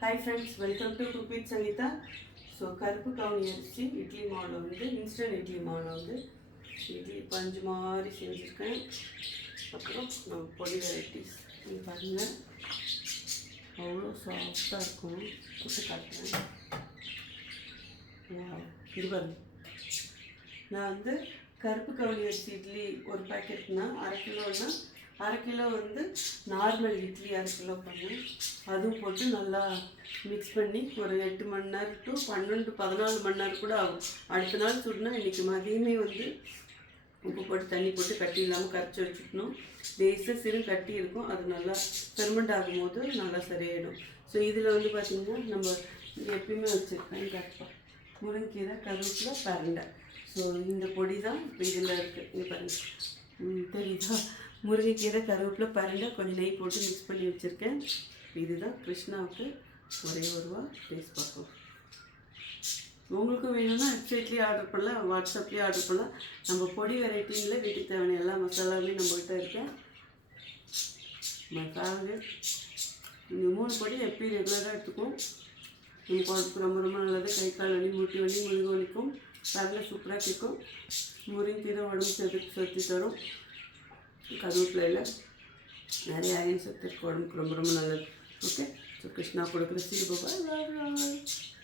Hi friends welcome to cook with Sangeetha so கருப்பு கவுனி அரிசி இட்லி மாவில் வந்து இன்ஸ்டன்ட் இட்லி மாவில் வந்து இட்லி பஞ்சு மாதிரி செஞ்சுருக்கேன். அப்புறம் நம்ம பொடி வெரைட்டிஸ் இது பாருங்கள் அவ்வளோ சாஃப்டாக இருக்கும். போட்டு காட்டுறேன். இது நான் வந்து கருப்பு கவுனி அரிசி இட்லி ஒரு பேக்கெட்னா அரை கிலோன்னா அரை கிலோ வந்து நார்மல் இட்லி அரை கிலோ பண்ணேன் அதுவும் போட்டு நல்லா மிக்ஸ் பண்ணி ஒரு எட்டு மணி நேரம் டு பன்னெண்டு பதினாலு மணி நேரம் கூட ஆகும். அடுத்த நாள் சுடுனா இன்றைக்கி மதியமே வந்து உப்பு போட்டு தண்ணி போட்டு கட்டி இல்லாமல் கரைச்சி வச்சுக்கணும். லேசாக சிறு கட்டி இருக்கும். அது நல்லா ஃபெர்மெண்ட் ஆகும்போது நல்லா சரியாயிடும். ஸோ இதில் வந்து பார்த்திங்கன்னா நம்ம எப்பயுமே வச்சுருக்கேன் கரெக்டாக முருங்கீரை கருவேப்பிலை பரண்டை. ஸோ இந்த பொடி தான் இப்போ இதில் இருக்குது இது பாருங்கள் தெரியுதா? முருங்கைக்கீரை கருவேப்பிலை பரண்டை கொஞ்சம் நெய் போட்டு மிக்ஸ் பண்ணி வச்சுருக்கேன். இதுதான் கிருஷ்ணாவுக்கு ஒரே ஒருவா டேஸ்ட் பார்ப்போம். உங்களுக்கும் வேணும்னா வெப்சைட்லேயே ஆர்டர் பண்ணலாம் வாட்ஸ்அப்லேயே ஆர்டர் பண்ணலாம். நம்ம பொடி வெரைட்டியில் வீட்டுக்கு தேவையான எல்லா மசாலாவுமே நம்மகிட்ட இருக்கேன் மசாலா இந்த மூணு பொடி எப்பயும் ரெகுலராக எடுத்துக்கும் நம்ம குழம்புக்கு ரொம்ப ரொம்ப நல்லது. கை கால் வலி மூட்டி வலி முதுகு வலிக்கும். தரல சூப்பராக கேட்கும் முருங்கீரை உடம்பு செதுக்கு சத்து தரும் கருவேப்பிலையில் நிறைய அயன் சத்து இருக்கு உடம்புக்கு ரொம்ப ரொம்ப நல்லது ஓகே ஸோ கிருஷ்ணா கொடுக்குற சீர்பாய்